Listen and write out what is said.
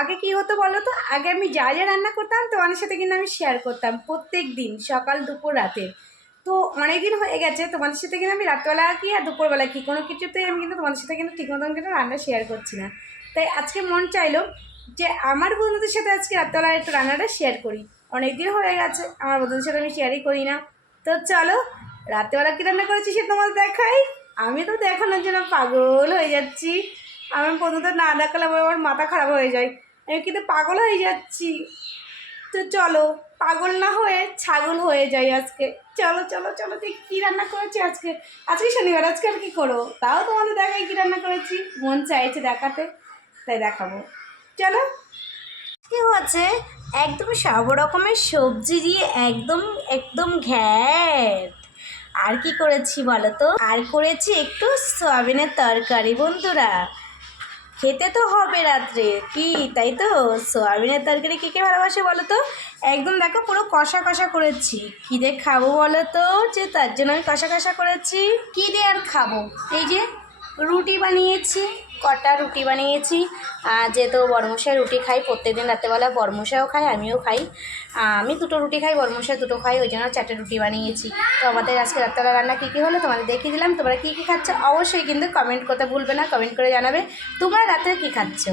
আগে কি হতো বলো তো? আগে আমি যা যা রান্না করতাম, তোমাদের সাথে কিন্তু আমি শেয়ার করতাম প্রত্যেক দিন, সকাল, দুপুর, রাতে। তো অনেক দিন হয়ে গেছে, তোমাদের সাথে কিন্তু আমি রাত্রবেলা কি আর দুপুরবেলা কি? কোনো কিছুতেই আমি কিন্তু তোমাদের সাথে কিন্তু ঠিক মতন কিন্তু রান্না শেয়ার করছি না। তাই আজকে মন চাইলো যে আমার বন্ধুদের সাথে আজকে রাত্রবেলা একটু রান্নাটা শেয়ার করি। অনেক দিন হয়ে গেছে, আমার বন্ধুদের সাথে আমি শেয়ারই করি না। তো চলো, রাত্রেবেলা কী রান্না করেছি সে তোমাদের দেখাই। আমি তো দেখানোর জন্য পাগল হয়ে যাচ্ছি। আমার বন্ধুদের না দেখালে আমার মাথা খারাপ হয়ে যায়। আমি কিন্তু পাগল হয়ে যাচ্ছি। তো চলো, পাগল না হয়ে ছাগল হয়ে যাই আজকে। চলো চলো চলো, দেখি কী রান্না করেছি আজকে। আজকে শনিবার, আজকে আর কী করো তাও তোমাদের দেখাই কী রান্না করেছি। মন চাইছে দেখাতে, তাই দেখাবো। চলো। কি হচ্ছে একদম সব রকমের সবজি দিয়ে একদম একদম ঘ্যাট। আর কি করেছি বলো তো? আর করেছি একটু সয়াবিনের তরকারি, বন্ধুরা। খেতে তো হবে রাত্রে। কি? তাই তো? সোয়াবিনের তরকারি কে কে ভালোবাসে বলো তো? একদম দেখো পুরো কষা কষা করেছি। কী দিয়ে খাব বলো তো? যে তার জন্য আমি কষা কষা করেছি। কী দিয়ে আর খাব? এই যে রুটি বানিয়েছি, কটা রুটি বানিয়েছি। যেহেতু বরমশাই রুটি খাই, প্রত্যেকদিন রাত্রেবেলা বরমশাইও খাই, আমিও খাই। আমি দুটো রুটি খাই বরমশাই দুটো খাই, ওই জন্য চারটে রুটি বানিয়েছি। তো আমাদের আজকে রাত্রেবেলা রান্না কী কী হলো তোমাদের দেখিয়ে দিলাম, তোমরা কী কী খাচ্ছ অবশ্যই কিন্তু কমেন্ট করতে ভুলবে না কমেন্ট করে জানাবে তোমরা রাতে কী খাচ্ছ।